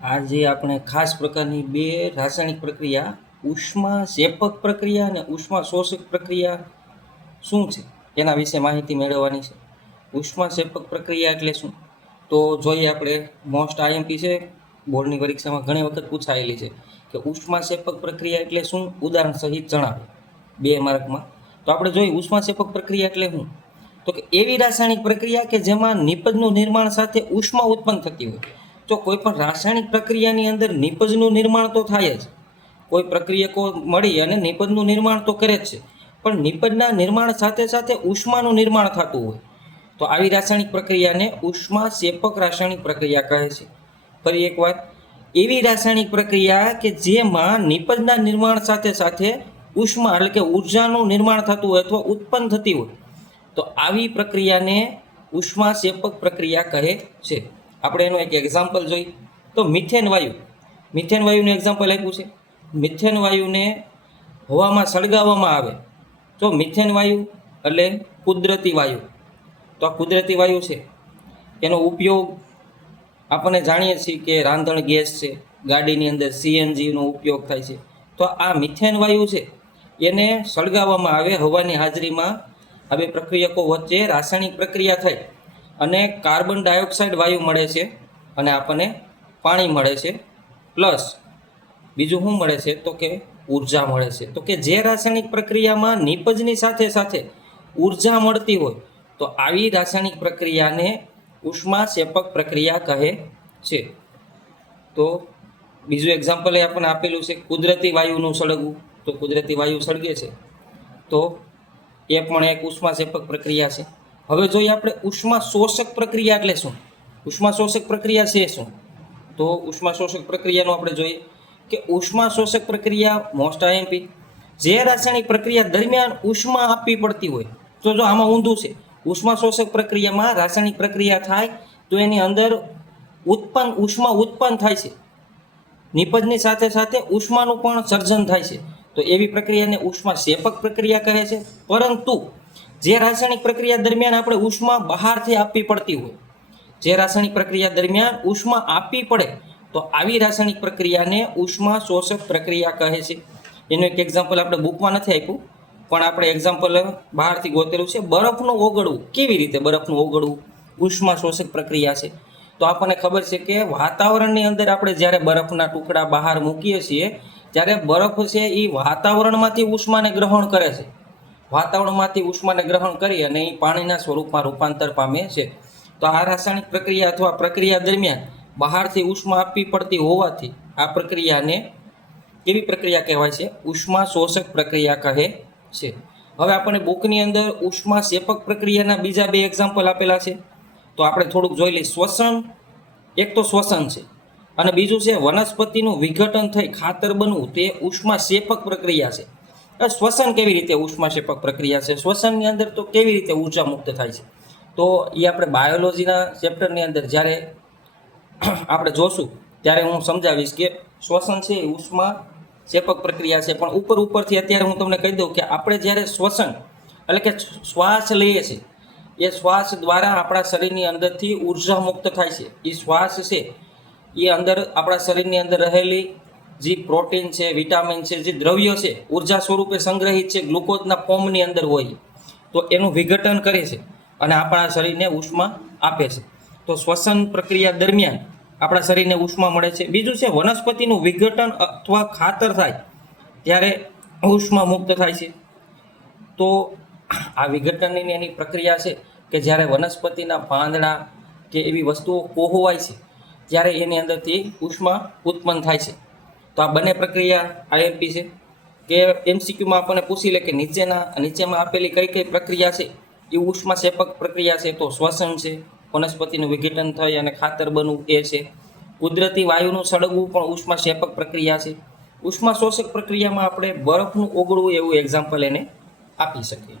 આજે આપણે ખાસ પ્રકારની બે રાસાયણિક પ્રક્રિયા ઉષ્મા શેપક પ્રક્રિયા અને ઉષ્મા શોષક પ્રક્રિયા શું છે એના વિશે માહિતી મેળવવાની છે. ઉષ્મા શેપક પ્રક્રિયા એટલે શું? તો જોઈએ આપણે, મોસ્ટ આઈએમપી છે, બોર્ડની પરીક્ષામાં ઘણી વખત પૂછાયેલી છે કે ઉષ્મા શેપક પ્રક્રિયા એટલે શું, ઉદાહરણ સહિત જણાવો 2 માર્કમાં. તો આપણે જોઈએ ઉષ્મા શેપક પ્રક્રિયા એટલે શું, તો કે એવી રાસાયણિક પ્રક્રિયા કે જેમાં નિપજનું નિર્માણ સાથે ઉષ્મા ઉત્પન્ન થતી હોય. તો કોઈ પણ રાસાયણિક પ્રક્રિયાની અંદર નિપજનું નિર્માણ તો થાય જ, કોઈ પ્રક્રિયકો મળી અને નિપજનું નિર્માણ તો કરે જ છે, પણ નિપજના નિર્માણ સાથે સાથે ઉષ્માનું નિર્માણ થતું હોય તો આવી રાસાયણિક પ્રક્રિયાને ઉષ્મા શેપક રાસાયણિક પ્રક્રિયા કહે છે. ફરી એકવાર, એવી રાસાયણિક પ્રક્રિયા કે જેમાં નિપજના નિર્માણ સાથે સાથે ઉષ્મા એટલે કે ઉર્જાનું નિર્માણ થતું હોય અથવા ઉત્પન્ન થતી હોય તો આવી પ્રક્રિયાને ઉષ્મા શેપક પ્રક્રિયા કહે છે. આપણે એનું એક એક્ઝામ્પલ જોઈએ તો મિથેન વાયુનું એક્ઝામ્પલ આપ્યું છે. મિથેન વાયુને હવામાં સળગાવવામાં આવે તો મિથેન વાયુ એટલે કુદરતી વાયુ. તો આ કુદરતી વાયુ છે એનો ઉપયોગ આપણને જાણીએ છીએ કે રાંધણ ગેસ છે, ગાડીની અંદર સીએનજીનો ઉપયોગ થાય છે. તો આ મિથેન વાયુ છે એને સળગાવવામાં આવે હવાની હાજરીમાં. આ બે પ્રક્રિયકો વચ્ચે રાસાયણિક પ્રક્રિયા થઈ અને કાર્બન ડાયોક્સાઇડ વાયુ મળે છે અને આપણને પાણી મળે છે, પ્લસ બીજું શું મળે છે તો કે ઉર્જા મળે છે. તો કે જે રાસાયણિક પ્રક્રિયામાં નિપજની સાથે સાથે ઉર્જા મળતી હોય તો આવી રાસાયણિક પ્રક્રિયાને ઉષ્મા શેપક પ્રક્રિયા કહે છે. તો બીજું એક્ઝામ્પલ એ આપણને આપેલું છે કુદરતી વાયુનું સળગવું. તો કુદરતી વાયુ સળગે છે તો એ પણ એક ઉષ્મા શેપક પ્રક્રિયા છે. હવે જોઈએ આપણે ઉષ્મા શોષક પ્રક્રિયા એટલે શું. ઉષ્મા શોષક પ્રક્રિયા છે શું? તો ઉષ્મા શોષક પ્રક્રિયાનું આપણે જોઈએ કે ઉષ્મા શોષક પ્રક્રિયા મોસ્ટ આઈએમપી, જે રાસાયણિક પ્રક્રિયા દરમિયાન ઉષ્મા આપવી પડતી હોય. તો જો આમાં ઊંધું છે, ઉષ્મા શોષક પ્રક્રિયામાં રાસાયણિક પ્રક્રિયા થાય તો એની અંદર ઉષ્મા ઉત્પન્ન થાય છે, નિપજની સાથે સાથે ઉષ્માનું પણ સર્જન થાય છે. તો એવી પ્રક્રિયાને ઉષ્મા શેપક પ્રક્રિયા કહે છે. પરંતુ જે રાસાયણિક પ્રક્રિયા દરમિયાન આપણે ઉષ્મા બહારથી આપવી પડતી હોય, જે રાસાયણિક પ્રક્રિયા દરમિયાન ઉષ્મા આપવી પડે તો આવી રાસાયણિક પ્રક્રિયાને ઉષ્મા શોષક પ્રક્રિયા કહે છે. એનું એક એક્ઝામ્પલ આપણે બુકમાં નથી આપ્યું પણ આપણે એક્ઝામ્પલ બહારથી ગોતેલું છે. બરફનું ઓગળવું. કેવી રીતે બરફનું ઓગળવું? ઉષ્મા શોષક પ્રક્રિયા છે. તો આપણને ખબર છે કે વાતાવરણની અંદર આપણે જ્યારે બરફના ટુકડા બહાર મૂકીએ છીએ ત્યારે બરફ છે એ વાતાવરણમાંથી ઉષ્માને ગ્રહણ કરે છે, વાતાવરણમાંથી ઉષ્માને ગ્રહણ કરી અને એ પાણીના સ્વરૂપમાં રૂપાંતર પામે છે. તો આ રાસાયણિક પ્રક્રિયા અથવા પ્રક્રિયા દરમિયાન બહારથી ઉષ્મા આપવી પડતી હોવાથી આ પ્રક્રિયાને કેવી પ્રક્રિયા કહેવાય છે? ઉષ્મા શોષક પ્રક્રિયા કહે છે. હવે આપણને બુકની અંદર ઉષ્મા શેપક પ્રક્રિયાના બીજા 2 એક્ઝામ્પલ આપેલા છે તો આપણે થોડુંક જોઈ લઈએ. શ્વસન, એક તો શ્વસન છે અને બીજું છે વનસ્પતિનું વિઘટન થઈ ખાતર બનવું, તે ઉષ્મા શેપક પ્રક્રિયા છે. શ્વસન કેવી રીતે ઉષ્મા શેપક પ્રક્રિયા છે? શ્વસનની અંદર તો કેવી રીતે ઉર્જા મુક્ત થાય છે? તો એ આપણે બાયોલોજીના ચેપ્ટરની અંદર જ્યારે આપણે જોશું ત્યારે હું સમજાવીશ કે શ્વસન છે એ ઉષ્મા શેપક પ્રક્રિયા છે. પણ ઉપરથી અત્યારે હું તમને કહી દઉં કે આપણે જ્યારે શ્વસન એટલે કે શ્વાસ લઈએ છીએ એ શ્વાસ દ્વારા આપણા શરીરની અંદરથી ઉર્જા મુક્ત થાય છે. એ શ્વાસ છે એ અંદર આપણા શરીરની અંદર રહેલી જે પ્રોટીન છે, વિટામિન છે, જે દ્રવ્યો છે ઉર્જા સ્વરૂપે સંગ્રહિત છે, ગ્લુકોઝના ફોર્મની અંદર હોય તો એનું વિઘટન કરે છે અને આપણા શરીરને ઉષ્મા આપે છે. તો શ્વસન પ્રક્રિયા દરમિયાન આપણા શરીરને ઉષ્મા મળે છે. બીજું છે વનસ્પતિનું વિઘટન અથવા ખાતર થાય ત્યારે ઉષ્મા મુક્ત થાય છે. તો આ વિઘટનની એની પ્રક્રિયા છે કે જ્યારે વનસ્પતિના પાંદડા કે એવી વસ્તુઓ કોહવાય છે ત્યારે એની અંદરથી ઉષ્મા ઉત્પન્ન થાય છે. તો આ બંને પ્રક્રિયા આઈએમપી છે કે એમસીક્યુમાં આપણને પૂછી લે કે નીચેમાં આપેલી કઈ કઈ પ્રક્રિયા છે એ ઉષ્મા શેપક પ્રક્રિયા છે. તો શ્વસન છે, વનસ્પતિનું વિઘટન થઈ અને ખાતર બનવું એ છે. કુદરતી વાયુનું સળગવું પણ ઉષ્મા શેપક પ્રક્રિયા છે. ઉષ્મા શોષક પ્રક્રિયામાં આપણે બરફનું ઓગળવું એવું એક્ઝામ્પલ એને આપી શકીએ.